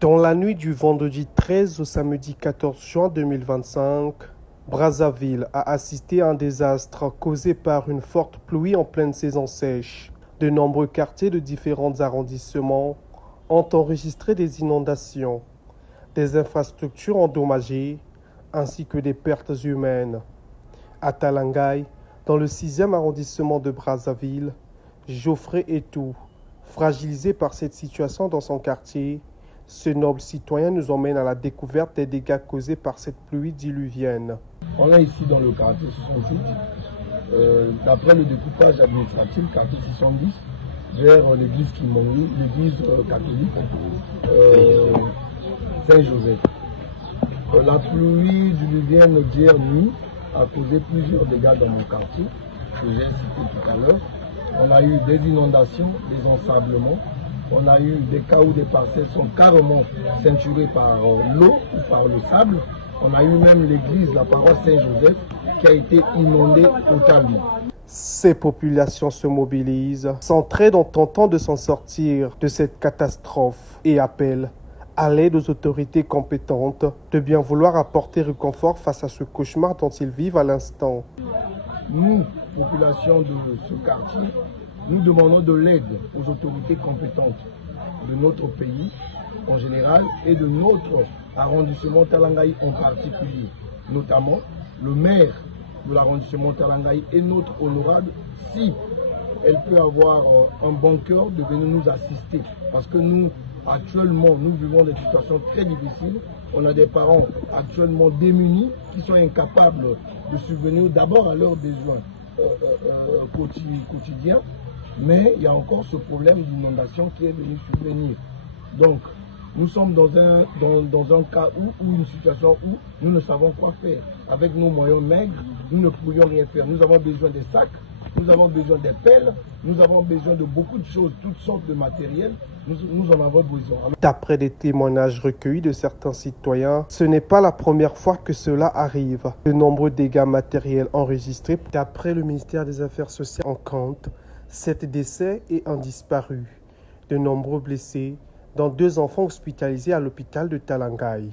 Dans la nuit du vendredi 13 au samedi 14 juin 2025, Brazzaville a assisté à un désastre causé par une forte pluie en pleine saison sèche. De nombreux quartiers de différents arrondissements ont enregistré des inondations, des infrastructures endommagées ainsi que des pertes humaines. À Talangaye, dans le 6e arrondissement de Brazzaville, Geoffrey Etou, fragilisé par cette situation dans son quartier, ce noble citoyen nous emmène à la découverte des dégâts causés par cette pluie diluvienne. On est ici dans le quartier 68. D'après le découpage administratif, quartier 610, vers l'église Kimongui, l'église catholique Saint-Joseph. La pluie diluvienne d'hier nuit a causé plusieurs dégâts dans mon quartier, que j'ai cité tout à l'heure. On a eu des inondations, des ensablements. On a eu des cas où des parcelles sont carrément ceinturées par l'eau ou par le sable. On a eu même l'église, la paroisse Saint-Joseph, qui a été inondée totalement. Ces populations se mobilisent, s'entraident en tentant de s'en sortir de cette catastrophe et appellent à l'aide aux autorités compétentes de bien vouloir apporter réconfort face à ce cauchemar dont ils vivent à l'instant. Nous, population de ce quartier, nous demandons de l'aide aux autorités compétentes de notre pays en général et de notre arrondissement Talangaye en particulier. Notamment, le maire de l'arrondissement Talangaye est notre honorable. Si elle peut avoir un bon cœur de venir nous assister. Parce que nous, actuellement, nous vivons des situations très difficiles. On a des parents actuellement démunis qui sont incapables de subvenir d'abord à leurs besoins quotidiens. Mais il y a encore ce problème d'inondation qui est venu subvenir. Donc, nous sommes dans un cas ou une situation où nous ne savons quoi faire. Avec nos moyens maigres, nous ne pourrions rien faire. Nous avons besoin des sacs, nous avons besoin des pelles, nous avons besoin de beaucoup de choses, toutes sortes de matériel. Nous en avons besoin. D'après des témoignages recueillis de certains citoyens, ce n'est pas la première fois que cela arrive. De nombreux dégâts matériels enregistrés. D'après le ministère des Affaires sociales, on compte 7 décès et un disparu. De nombreux blessés, dont 2 enfants hospitalisés à l'hôpital de Talangaye.